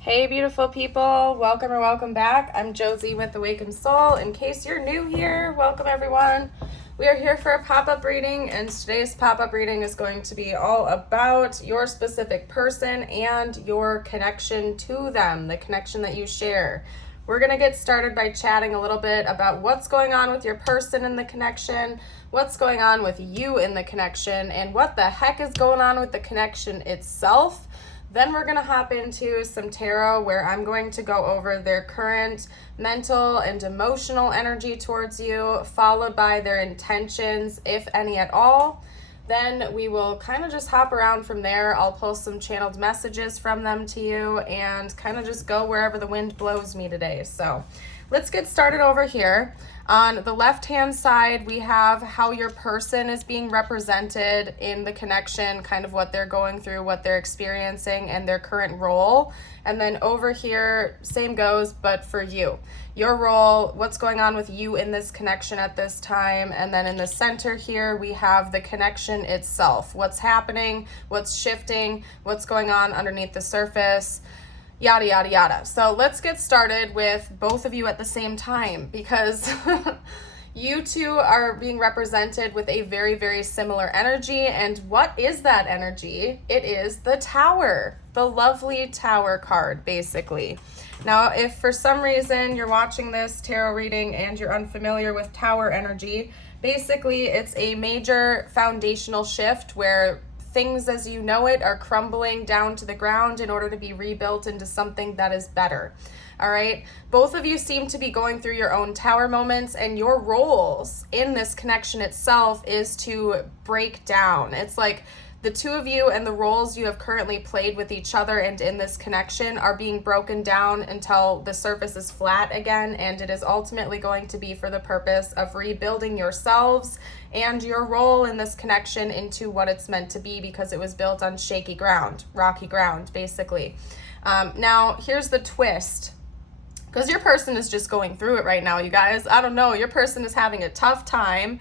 Hey beautiful people, welcome or welcome back. I'm Josie with Awakened Soul. In case you're new here, welcome everyone. We are here for a pop-up reading, and today's pop-up reading is going to be all about your specific person and your connection to them, the connection that you share. We're going to get started by chatting a little bit about what's going on with your person in the connection, what's going on with you in the connection, and what the heck is going on with the connection itself. Then we're going to hop into some tarot where I'm going to go over their current mental and emotional energy towards you, followed by their intentions, if any at all. Then we will kind of just hop around from there. I'll post some channeled messages from them to you and kind of just go wherever the wind blows me today. So let's get started over here. On the left-hand side, we have how your person is being represented in the connection, kind of what they're going through, what they're experiencing, and their current role. And then over here, same goes, but for you. Your role, what's going on with you in this connection at this time. And then in the center here, we have the connection itself. What's happening, what's shifting, what's going on underneath the surface. Yada, yada, yada. So let's get started with both of you at the same time, because you two are being represented with a very, very similar energy. And what is that energy? It is the Tower, the lovely Tower card, basically. Now, if for some reason you're watching this tarot reading and you're unfamiliar with Tower energy, basically it's a major foundational shift where things as you know it are crumbling down to the ground in order to be rebuilt into something that is better. All right. Both of you seem to be going through your own tower moments, and your roles in this connection itself is to break down. It's like the two of you and the roles you have currently played with each other and in this connection are being broken down until the surface is flat again, and it is ultimately going to be for the purpose of rebuilding yourselves and your role in this connection into what it's meant to be, because it was built on shaky ground, rocky ground, basically. Now, here's the twist. Because your person is just going through it right now, you guys. I don't know. Your person is having a tough time.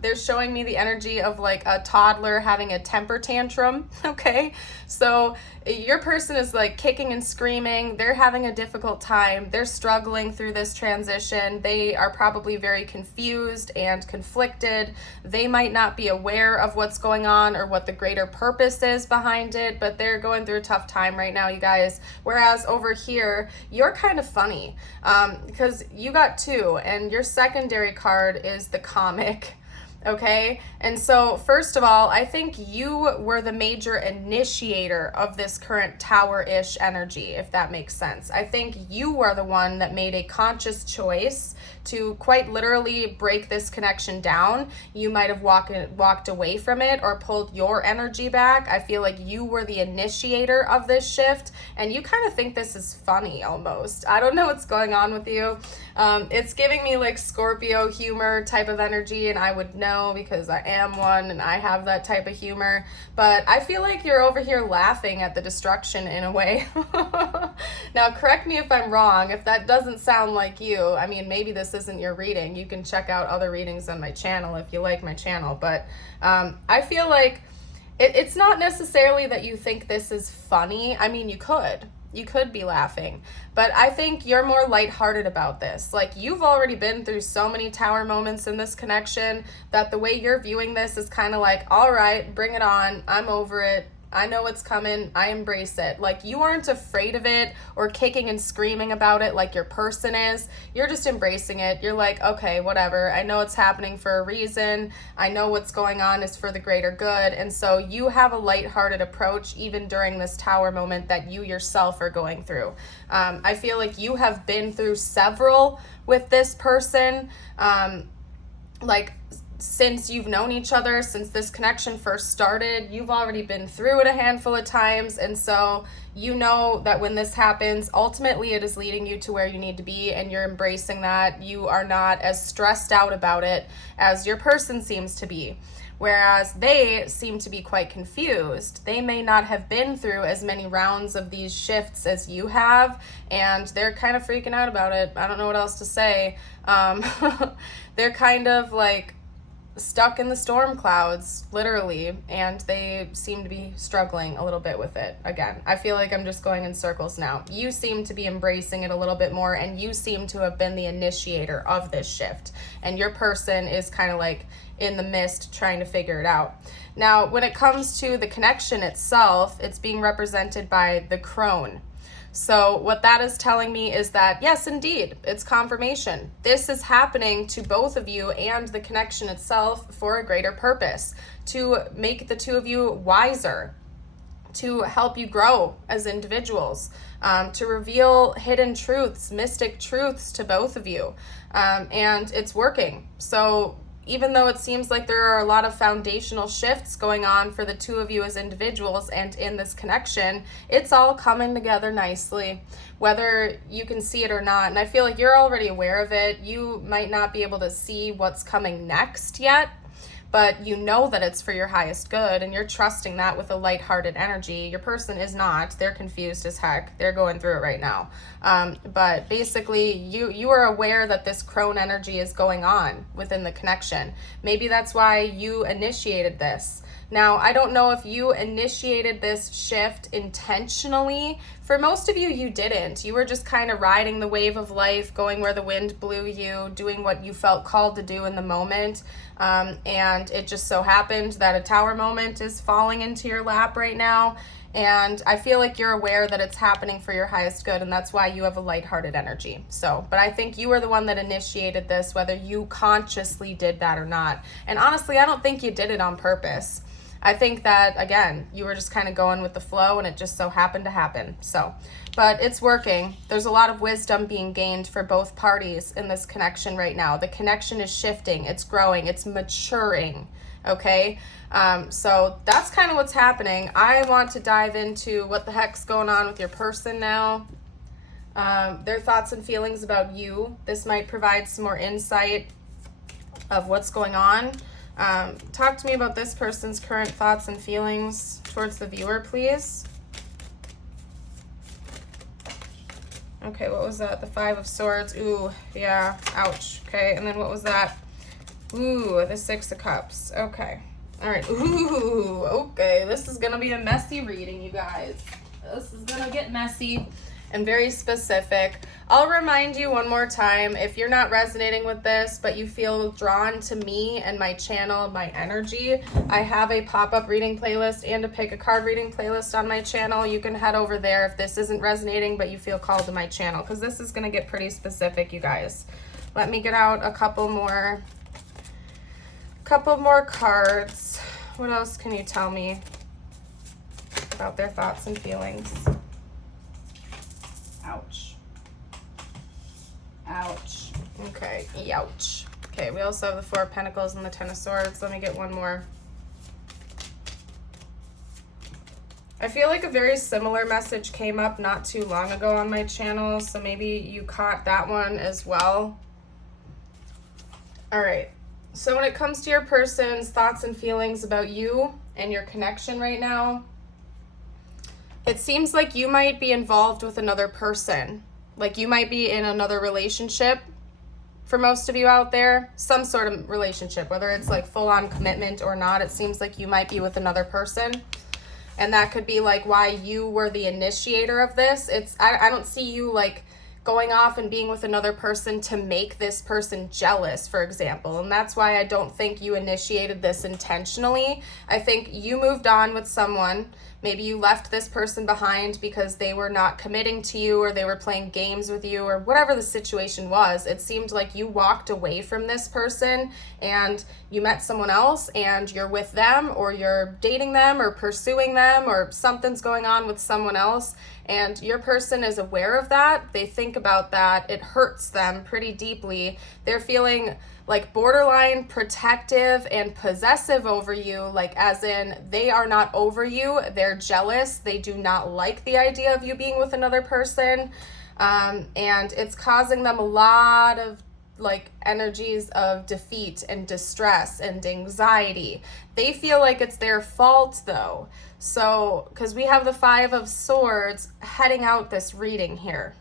They're showing me the energy of like a toddler having a temper tantrum, okay? So your person is like kicking and screaming. They're having a difficult time. They're struggling through this transition. They are probably very confused and conflicted. They might not be aware of what's going on or what the greater purpose is behind it, but they're going through a tough time right now, you guys. Whereas over here, you're kind of funny because you got two, and your secondary card is the comic. Okay, and so first of all, I think you were the major initiator of this current tower-ish energy, if that makes sense. I think you were the one that made a conscious choice to quite literally break this connection down. You might have walked away from it or pulled your energy back. I feel like you were the initiator of this shift, and you kind of think this is funny almost. I don't know what's going on with you. It's giving me like Scorpio humor type of energy, and I would know because I am one and I have that type of humor, but I feel like you're over here laughing at the destruction in a way. Now, correct me if I'm wrong. If that doesn't sound like you, I mean, maybe this isn't your reading. You can check out other readings on my channel if you like my channel, but I feel like it's not necessarily that you think this is funny. I mean, you could be laughing, but I think you're more lighthearted about this. Like, you've already been through so many tower moments in this connection that the way you're viewing this is kind of like, all right, bring it on. I'm over it. I know what's coming. I embrace it. Like, you aren't afraid of it or kicking and screaming about it like your person is. You're just embracing it. You're like, okay, whatever. I know it's happening for a reason. I know what's going on is for the greater good. And so you have a lighthearted approach even during this tower moment that you yourself are going through. I feel like you have been through several with this person. Since you've known each other, since this connection first started, you've already been through it a handful of times. And so you know that when this happens, ultimately it is leading you to where you need to be, and you're embracing that. You are not as stressed out about it as your person seems to be. Whereas they seem to be quite confused. They may not have been through as many rounds of these shifts as you have, and they're kind of freaking out about it. I don't know what else to say. They're kind of like, stuck in the storm clouds, literally, and they seem to be struggling a little bit with it. Again, I feel like I'm just going in circles now. You seem to be embracing it a little bit more, and you seem to have been the initiator of this shift, and your person is kind of like in the mist trying to figure it out. Now, when it comes to the connection itself, it's being represented by the crone. So what that is telling me is that, yes, indeed, it's confirmation. This is happening to both of you and the connection itself for a greater purpose, to make the two of you wiser, to help you grow as individuals, to reveal hidden truths, mystic truths to both of you. And it's working. So even though it seems like there are a lot of foundational shifts going on for the two of you as individuals and in this connection, it's all coming together nicely, whether you can see it or not. And I feel like you're already aware of it. You might not be able to see what's coming next yet, but you know that it's for your highest good, and you're trusting that with a lighthearted energy. Your person is not. They're confused as heck. They're going through it right now. But basically, you are aware that this crone energy is going on within the connection. Maybe that's why you initiated this. Now, I don't know if you initiated this shift intentionally. For most of you, you didn't. You were just kind of riding the wave of life, going where the wind blew you, doing what you felt called to do in the moment. And it just so happened that a tower moment is falling into your lap right now. And I feel like you're aware that it's happening for your highest good, and that's why you have a lighthearted energy. So, but I think you were the one that initiated this, whether you consciously did that or not. And honestly, I don't think you did it on purpose. I think that, again, you were just kind of going with the flow, and it just so happened to happen. So, but it's working. There's a lot of wisdom being gained for both parties in this connection right now. The connection is shifting, it's growing, it's maturing, okay? So that's kind of what's happening. I want to dive into what the heck's going on with your person now. Their thoughts and feelings about you. This might provide some more insight of what's going on. Talk to me about this person's current thoughts and feelings towards the viewer, please. Okay, what was that? The Five of Swords. Ooh, yeah, ouch. Okay, and then what was that? Ooh, the Six of Cups. Okay. All right. Ooh, okay. This is going to be a messy reading, you guys. This is going to get messy and very specific. I'll remind you one more time, if you're not resonating with this, but you feel drawn to me and my channel, my energy, I have a pop-up reading playlist and a pick a card reading playlist on my channel. You can head over there if this isn't resonating, but you feel called to my channel, because this is going to get pretty specific, you guys. Let me get out a couple more cards. What else can you tell me about their thoughts and feelings? Ouch. Ouch. Okay, ouch. Okay, we also have the Four of Pentacles and the Ten of Swords. Let me get one more. I feel like a very similar message came up not too long ago on my channel, so maybe you caught that one as well. All right. So when it comes to your person's thoughts and feelings about you and your connection right now, it seems like you might be involved with another person. Like you might be in another relationship for most of you out there. Some sort of relationship, whether it's like full-on commitment or not. It seems like you might be with another person. And that could be like why you were the initiator of this. I don't see you like going off and being with another person to make this person jealous, for example. And that's why I don't think you initiated this intentionally. I think you moved on with someone. Maybe you left this person behind because they were not committing to you, or they were playing games with you, or whatever the situation was. It seemed like you walked away from this person and you met someone else and you're with them, or you're dating them or pursuing them, or something's going on with someone else. And your person is aware of that. They think about that. It hurts them pretty deeply. They're feeling like borderline protective and possessive over you, like as in they are not over you. They're jealous. They do not like the idea of you being with another person. And it's causing them a lot of like energies of defeat and distress and anxiety. They feel like it's their fault though. So, because we have the Five of Swords heading out this reading here,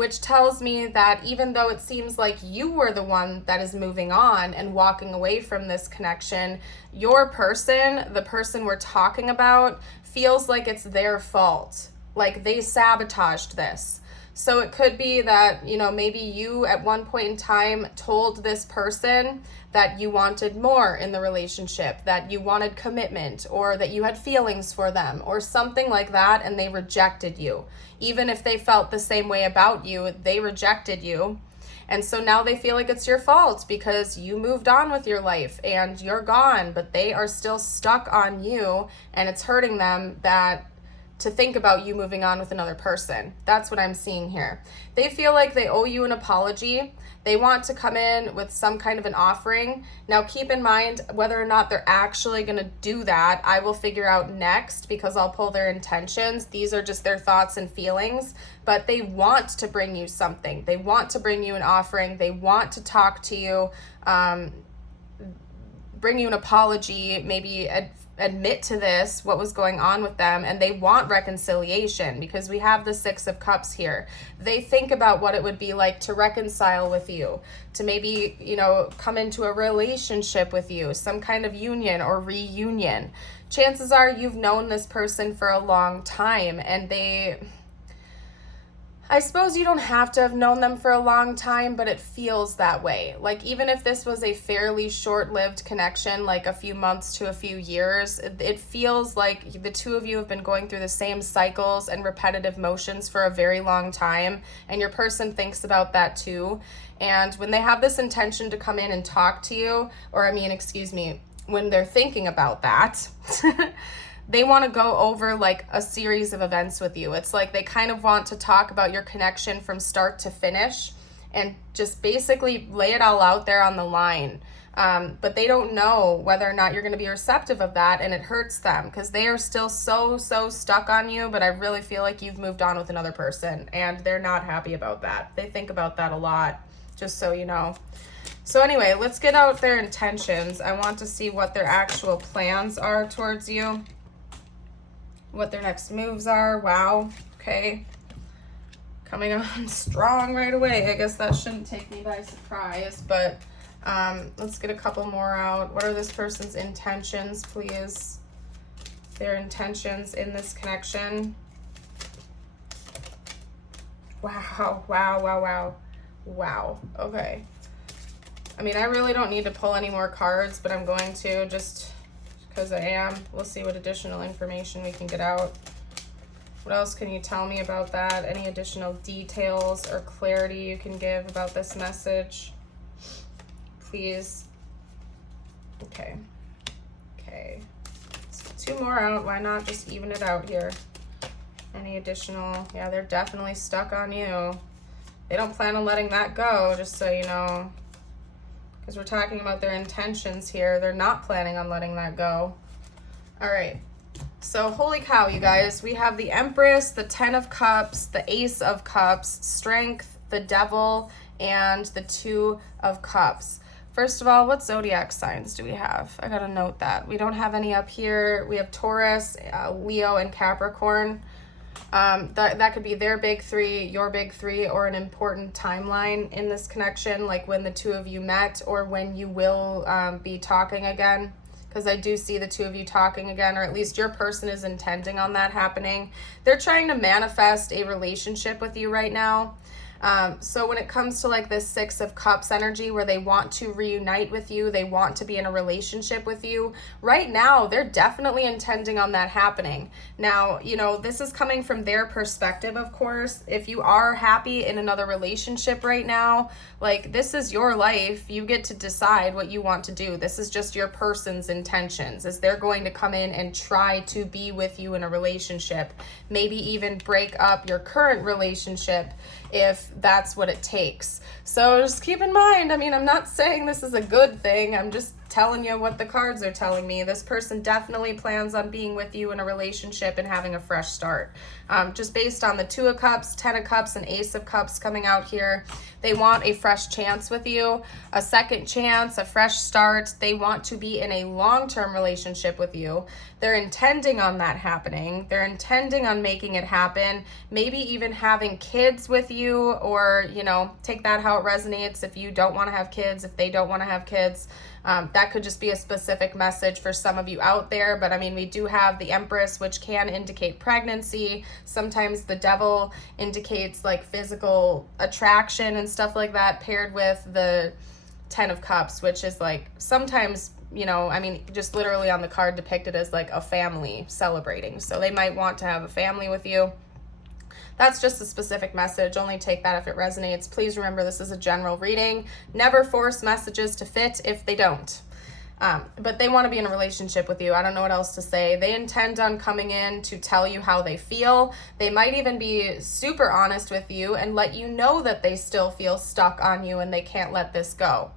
which tells me that even though it seems like you were the one that is moving on and walking away from this connection, your person, the person we're talking about, feels like it's their fault. Like they sabotaged this. So it could be that, you know, maybe you at one point in time told this person that you wanted more in the relationship, that you wanted commitment, or that you had feelings for them, or something like that, and they rejected you. Even if they felt the same way about you, they rejected you. And so now they feel like it's your fault because you moved on with your life and you're gone, but they are still stuck on you, and it's hurting them that to think about you moving on with another person. That's what I'm seeing here. They feel like they owe you an apology. They want to come in with some kind of an offering. Now keep in mind, whether or not they're actually going to do that, I will figure out next, because I'll pull their intentions. These are just their thoughts and feelings, but they want to bring you something. They want to bring you an offering. They want to talk to you, bring you an apology, maybe admit to this, what was going on with them, and they want reconciliation because we have the Six of Cups here. They think about what it would be like to reconcile with you, to maybe, you know, come into a relationship with you, some kind of union or reunion. Chances are you've known this person for a long time, and I suppose you don't have to have known them for a long time, but it feels that way. Like even if this was a fairly short-lived connection, like a few months to a few years, it feels like the two of you have been going through the same cycles and repetitive motions for a very long time, and your person thinks about that too. And when they have this intention to come in and talk to you, when they're thinking about that, they want to go over like a series of events with you. It's like they kind of want to talk about your connection from start to finish and just basically lay it all out there on the line. But they don't know whether or not you're going to be receptive of that, and it hurts them because they are still so stuck on you. But I really feel like you've moved on with another person, and they're not happy about that. They think about that a lot, just so you know. So anyway, let's get out their intentions. I want to see what their actual plans are towards you, what their next moves are. Wow, okay. Coming on strong right away. I guess that shouldn't take me by surprise, but let's get a couple more out. What are this person's intentions, please? Their intentions in this connection. Wow. Okay. I mean, I really don't need to pull any more cards, but I'm going to just because I am. We'll see what additional information we can get out. What else can you tell me about that? Any additional details or clarity you can give about this message? Please. Okay. Let's get two more out. Why not just even it out here? Any additional? Yeah, they're definitely stuck on you. They don't plan on letting that go, just so you know. Because we're talking about their intentions here. They're not planning on letting that go. All right. So holy cow, you guys. We have the Empress, the Ten of Cups, the Ace of Cups, Strength, the Devil, and the Two of Cups. First of all, what zodiac signs do we have? I gotta note that. We don't have any up here. We have Taurus, Leo, and Capricorn. That could be their big three, your big three, or an important timeline in this connection, like when the two of you met or when you will be talking again, because I do see the two of you talking again, or at least your person is intending on that happening. They're trying to manifest a relationship with you right now. So when it comes to like this Six of Cups energy where they want to reunite with you, they want to be in a relationship with you, right now they're definitely intending on that happening. Now, you know, this is coming from their perspective, of course. If you are happy in another relationship right now, like this is your life. You get to decide what you want to do. This is just your person's intentions, is they're going to come in and try to be with you in a relationship, maybe even break up your current relationship if that's what it takes. So just keep in mind, I mean, I'm not saying this is a good thing. I'm just telling you what the cards are telling me. This person definitely plans on being with you in a relationship and having a fresh start. Just based on the 2 of Cups, 10 of Cups, and Ace of Cups coming out here, they want a fresh chance with you, a second chance, a fresh start. They want to be in a long-term relationship with you. They're intending on that happening. They're intending on making it happen, maybe even having kids with you, or, you know, take that how it resonates. If you don't want to have kids, if they don't want to have kids, that could just be a specific message for some of you out there. But I mean, we do have the Empress, which can indicate pregnancy. Sometimes the Devil indicates like physical attraction and stuff like that, paired with the 10 of Cups, which is like sometimes, you know, I mean, just literally on the card depicted as like a family celebrating. So they might want to have a family with you. That's just a specific message. Only take that if it resonates. Please remember, this is a general reading. Never force messages to fit if they don't. But they want to be in a relationship with you. I don't know what else to say. They intend on coming in to tell you how they feel. They might even be super honest with you and let you know that they still feel stuck on you and they can't let this go.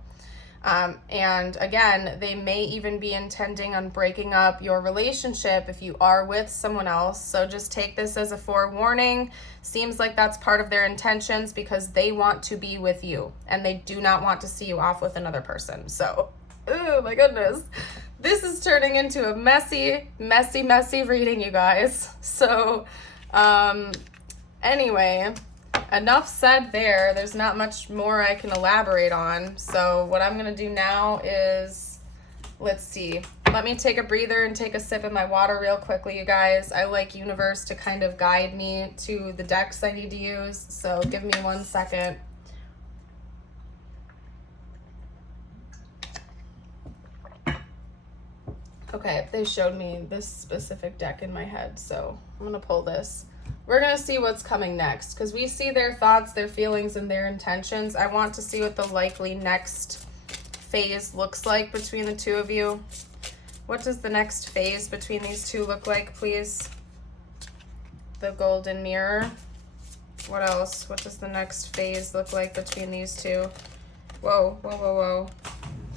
And again, they may even be intending on breaking up your relationship if you are with someone else. So just take this as a forewarning. Seems like that's part of their intentions because they want to be with you and they do not want to see you off with another person. So, oh my goodness. This is turning into a messy reading, you guys. So, anyway, enough said there. There's not much more I can elaborate on. So what I'm going to do now is, let's see. Let me take a breather and take a sip of my water real quickly, you guys. I like universe to kind of guide me to the decks I need to use. So give me 1 second. Okay, they showed me this specific deck in my head, so I'm going to pull this. We're going to see what's coming next because we see their thoughts, their feelings, and their intentions. I want to see what the likely next phase looks like between the two of you. What does the next phase between these two look like, please? The Golden Mirror. What else? What does the next phase look like between these two? Whoa, whoa, whoa, whoa.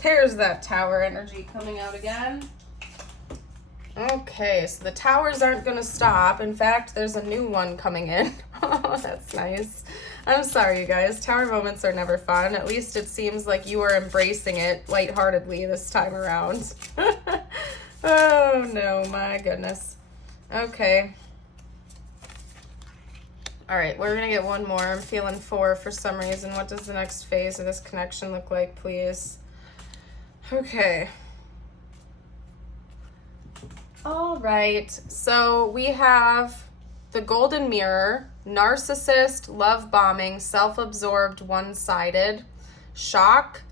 There's that Tower energy coming out again. Okay, so the towers aren't going to stop. In fact, there's a new one coming in. Oh, that's nice. I'm sorry, you guys. Tower moments are never fun. At least it seems like you are embracing it lightheartedly this time around. Oh, no, my goodness. Okay. All right, we're going to get one more. I'm feeling 4 for some reason. What does the next phase of this connection look like, please? Okay. All right, so we have the Golden Mirror, narcissist, love bombing, self-absorbed, one-sided, shock,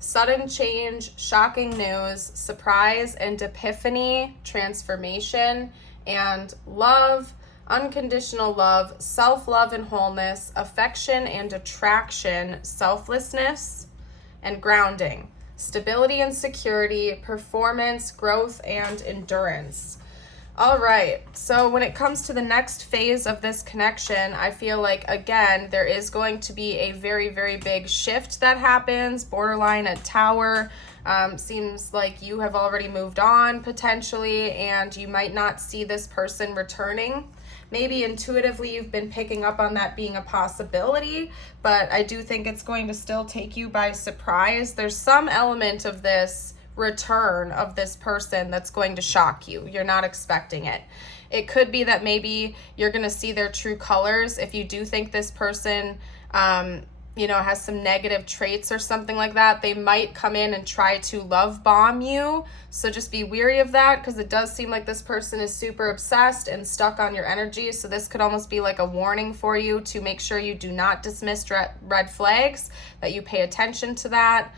sudden change, shocking news, surprise and epiphany, transformation, and love, unconditional love, self-love and wholeness, affection and attraction, selflessness, and grounding. Stability and security, performance, growth, and endurance. All right, so when it comes to the next phase of this connection, I feel like, again, there is going to be a very, very big shift that happens, borderline a Tower. Seems like you have already moved on, potentially, and you might not see this person returning. Maybe intuitively you've been picking up on that being a possibility, but I do think it's going to still take you by surprise. There's some element of this return of this person that's going to shock you. You're not expecting it. It could be that maybe you're going to see their true colors. If you do think this person, has some negative traits or something like that, they might come in and try to love bomb you. So just be weary of that because it does seem like this person is super obsessed and stuck on your energy. So this could almost be like a warning for you to make sure you do not dismiss red flags, that you pay attention to that.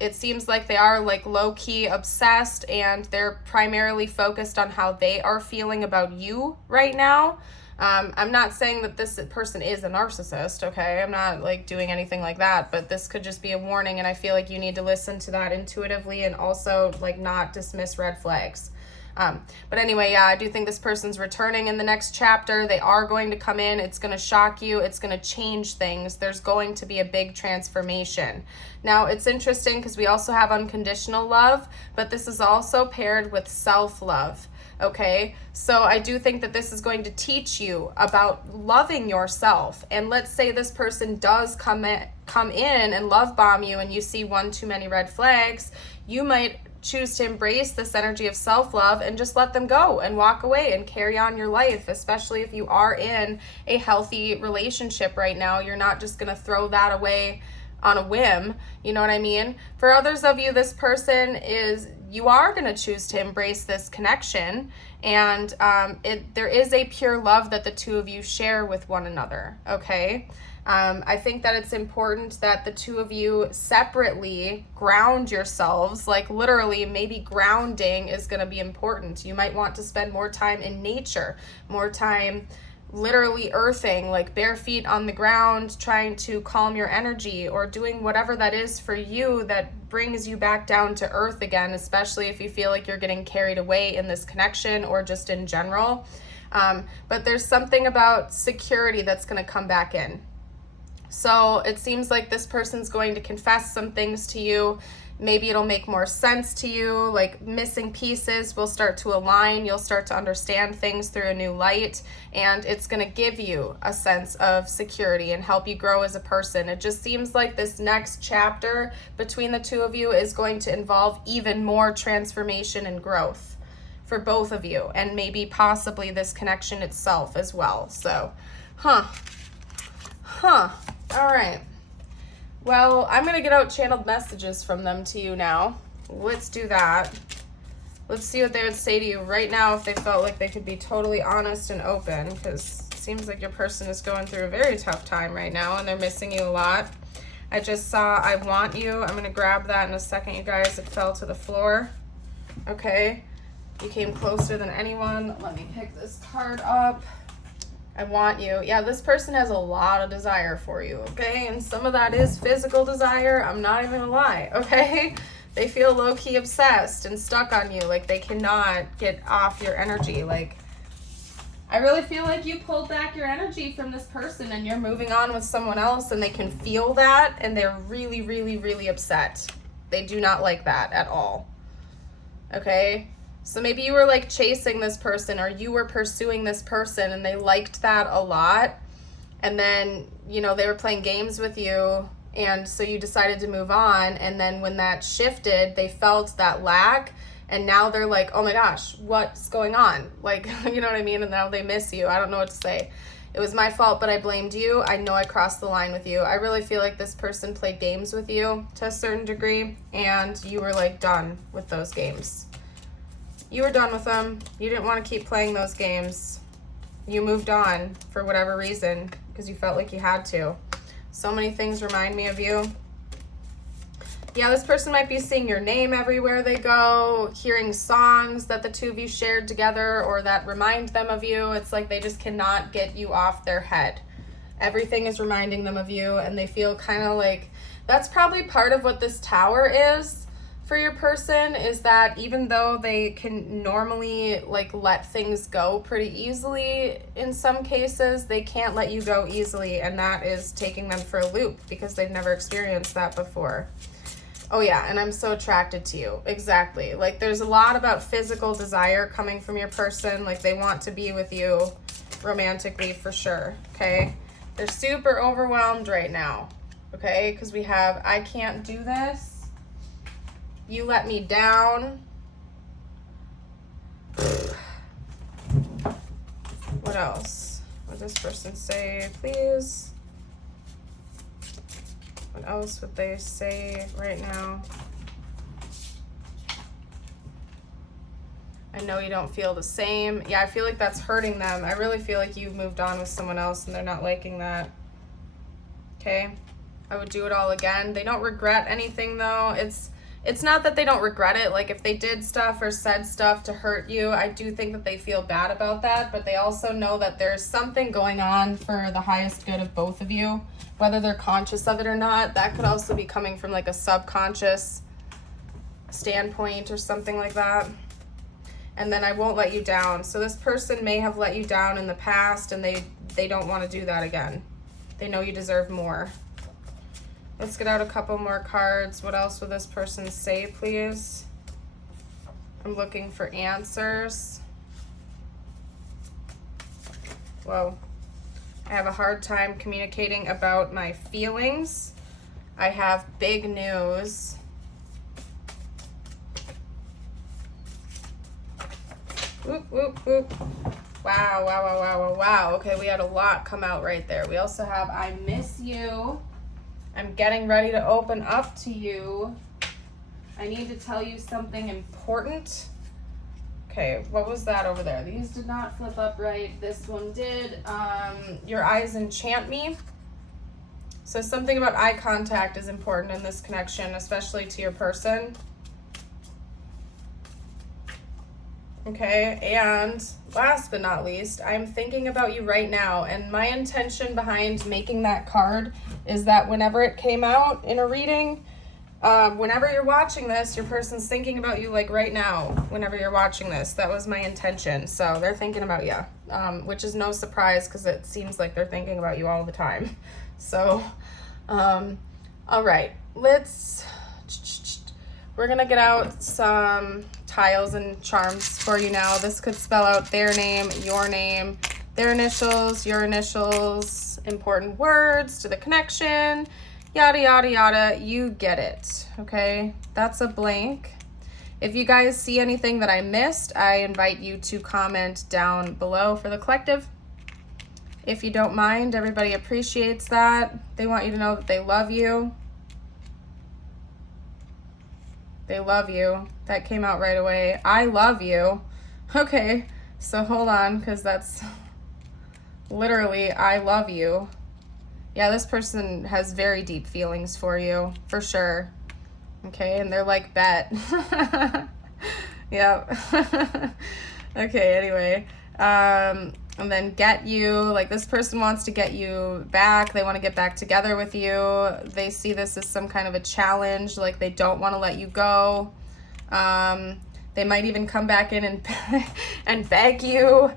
It seems like they are like low-key obsessed and they're primarily focused on how they are feeling about you right now. I'm not saying that this person is a narcissist, okay? I'm not like doing anything like that, but this could just be a warning, and I feel like you need to listen to that intuitively and also like not dismiss red flags. But anyway, yeah, I do think this person's returning in the next chapter. They are going to come in. It's going to shock you. It's going to change things. There's going to be a big transformation. Now, it's interesting because we also have unconditional love, but this is also paired with self-love. Okay, so I do think that this is going to teach you about loving yourself. And let's say this person does come in and love bomb you, and you see one too many red flags. You might choose to embrace this energy of self-love and just let them go and walk away and carry on your life, especially if you are in a healthy relationship right now. You're not just going to throw that away on a whim, you know what I mean? For others of you, this person is, you are going to choose to embrace this connection, and there is a pure love that the two of you share with one another, okay? I think that it's important that the two of you separately ground yourselves, like literally maybe grounding is going to be important. You might want to spend more time in nature, more time literally earthing, like bare feet on the ground, trying to calm your energy, or doing whatever that is for you that brings you back down to earth again, especially if you feel like you're getting carried away in this connection or just in general. But there's something about security that's going to come back in. So it seems like this person's going to confess some things to you. Maybe it'll make more sense to you, like missing pieces will start to align. You'll start to understand things through a new light, and it's going to give you a sense of security and help you grow as a person. It just seems like this next chapter between the two of you is going to involve even more transformation and growth for both of you, and maybe possibly this connection itself as well. So, all right. Well, I'm going to get out channeled messages from them to you now. Let's do that. Let's see what they would say to you right now if they felt like they could be totally honest and open, because it seems like your person is going through a very tough time right now and they're missing you a lot. I just saw I want you. I'm going to grab that in a second, you guys. It fell to the floor. Okay. You came closer than anyone. Let me pick this card up. I want you. Yeah, this person has a lot of desire for you, okay? And some of that is physical desire. I'm not even gonna lie, okay? They feel low-key obsessed and stuck on you. Like, they cannot get off your energy. Like, I really feel like you pulled back your energy from this person and you're moving on with someone else, and they can feel that, and they're really, really, really upset. They do not like that at all, okay? So maybe you were like chasing this person, or you were pursuing this person and they liked that a lot. And then, you know, they were playing games with you, and so you decided to move on. And then when that shifted, they felt that lack, and now they're like, oh my gosh, what's going on? Like, you know what I mean? And now they miss you. I don't know what to say. It was my fault, but I blamed you. I know I crossed the line with you. I really feel like this person played games with you to a certain degree, and you were like done with those games. You were done with them. You didn't want to keep playing those games. You moved on for whatever reason because you felt like you had to. So many things remind me of you. Yeah, this person might be seeing your name everywhere they go, hearing songs that the two of you shared together or that remind them of you. It's like they just cannot get you off their head. Everything is reminding them of you, and they feel kind of like that's probably part of what this tower is. For your person, is that even though they can normally like let things go pretty easily in some cases, they can't let you go easily, and that is taking them for a loop because they've never experienced that before. Oh yeah, and I'm so attracted to you. Exactly. Like there's a lot about physical desire coming from your person. Like they want to be with you romantically for sure, okay? They're super overwhelmed right now, okay? Because we have, I can't do this. You let me down. What else? What does this person say, please? What else would they say right now? I know you don't feel the same. Yeah, I feel like that's hurting them. I really feel like you've moved on with someone else and they're not liking that. Okay? I would do it all again. They don't regret anything though. It's not that they don't regret it. Like if they did stuff or said stuff to hurt you, I do think that they feel bad about that, but they also know that there's something going on for the highest good of both of you, whether they're conscious of it or not. That could also be coming from like a subconscious standpoint or something like that. and then I won't let you down. So this person may have let you down in the past, and they don't want to do that again. They know you deserve more. Let's get out a couple more cards. What else will this person say, please? I'm looking for answers. Whoa. I have a hard time communicating about my feelings. I have big news. Whoop, whoop, whoop. Wow, wow, wow, wow, wow, wow. Okay, we had a lot come out right there. We also have I miss you. I'm getting ready to open up to you. I need to tell you something important. Okay, what was that over there? These did not flip up right. This one did. Your eyes enchant me. So something about eye contact is important in this connection, especially to your person. Okay, and last but not least, I'm thinking about you right now, and my intention behind making that card is that whenever it came out in a reading, whenever you're watching this, your person's thinking about you like right now, whenever you're watching this. That was my intention. So they're thinking about you, which is no surprise because it seems like they're thinking about you all the time. So, all right, we're going to get out some tiles and charms for you now. This could spell out their name, their initials, your initials, important words to the connection, yada, yada, yada. You get it, okay? That's a blank. If you guys see anything that I missed, I invite you to comment down below for the collective. If you don't mind, everybody appreciates that. They want you to know that they love you. They love you. That came out right away. I love you. Okay, so hold on, because that's literally I love you. Yeah, this person has very deep feelings for you, for sure. Okay, and they're like, bet. Yep. Okay, anyway. And then get you, like this person wants to get you back. They want to get back together with you. They see this as some kind of a challenge, like they don't want to let you go. They might even come back in and beg you.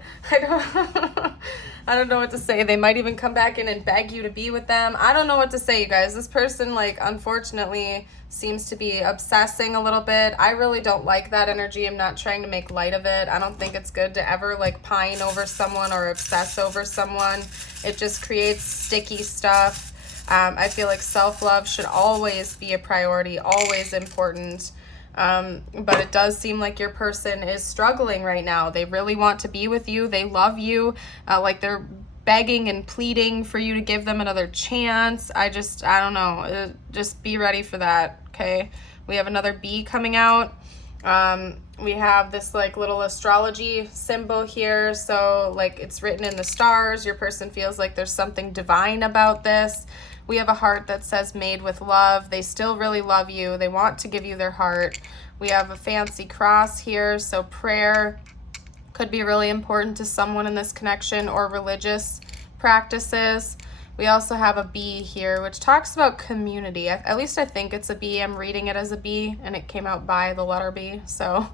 I don't know what to say. They might even come back in and beg you to be with them. I don't know what to say, you guys. This person, like, unfortunately seems to be obsessing a little bit. I really don't like that energy. I'm not trying to make light of it. I don't think it's good to ever, like, pine over someone or obsess over someone. It just creates sticky stuff. I feel like self-love should always be a priority, always important. But it does seem like your person is struggling right now. They really want to be with you. They love you. Like they're begging and pleading for you to give them another chance. I don't know. Just be ready for that. Okay. We have another bee coming out. We have this like little astrology symbol here. So like it's written in the stars. Your person feels like there's something divine about this. We have a heart that says made with love. They still really love you. They want to give you their heart. We have a fancy cross here. So prayer could be really important to someone in this connection, or religious practices. We also have a bee here, which talks about community. At least I think it's a bee. I'm reading it as a bee, and it came out by the letter B. So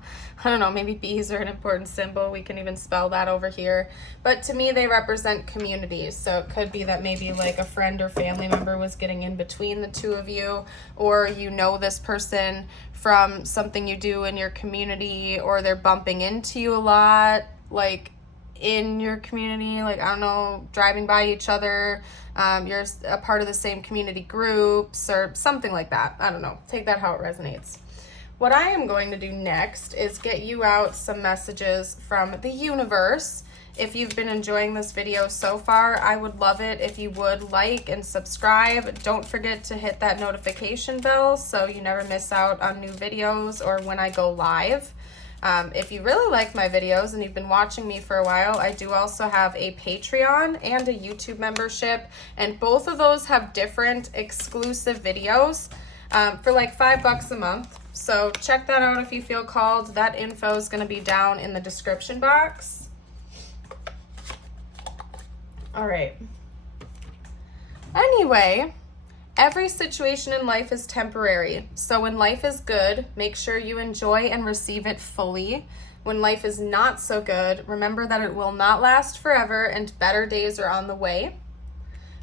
I don't know, maybe bees are an important symbol. We can even spell that over here. But to me, they represent communities. So it could be that maybe like a friend or family member was getting in between the two of you, or you know this person from something you do in your community, or they're bumping into you a lot, like in your community, like, I don't know, driving by each other. You're a part of the same community groups or something like that. I don't know. Take that how it resonates. What I am going to do next is get you out some messages from the universe. If you've been enjoying this video so far, I would love it if you would like and subscribe. Don't forget to hit that notification bell so you never miss out on new videos or when I go live. If you really like my videos and you've been watching me for a while, I do also have a Patreon and a YouTube membership, and both of those have different exclusive videos for like $5 a month. So check that out if you feel called. That info is going to be down in the description box. All right. Anyway, every situation in life is temporary. So when life is good, make sure you enjoy and receive it fully. When life is not so good, remember that it will not last forever and better days are on the way.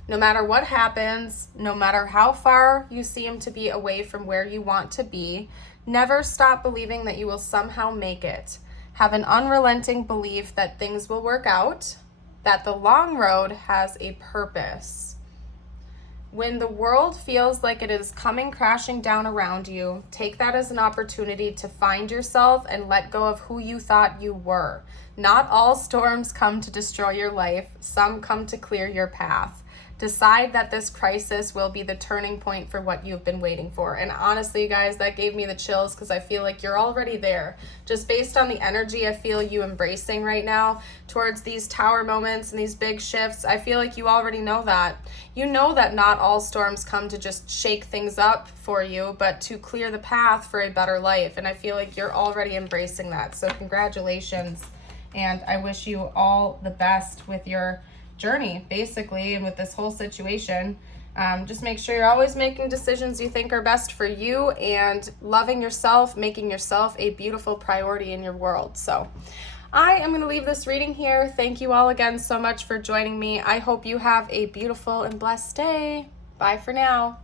No matter what happens, no matter how far you seem to be away from where you want to be, never stop believing that you will somehow make it. Have an unrelenting belief that things will work out, that the long road has a purpose. When the world feels like it is coming crashing down around you, take that as an opportunity to find yourself and let go of who you thought you were. Not all storms come to destroy your life. Some come to clear your path. Decide that this crisis will be the turning point for what you've been waiting for. And honestly, you guys, that gave me the chills because I feel like you're already there. Just based on the energy I feel you embracing right now towards these tower moments and these big shifts, I feel like you already know that. You know that not all storms come to just shake things up for you, but to clear the path for a better life. And I feel like you're already embracing that. So congratulations. And I wish you all the best with your journey, basically, and with this whole situation. Just make sure you're always making decisions you think are best for you and loving yourself, making yourself a beautiful priority in your world. So I am going to leave this reading here. Thank you all again so much for joining me. I hope you have a beautiful and blessed day. Bye for now.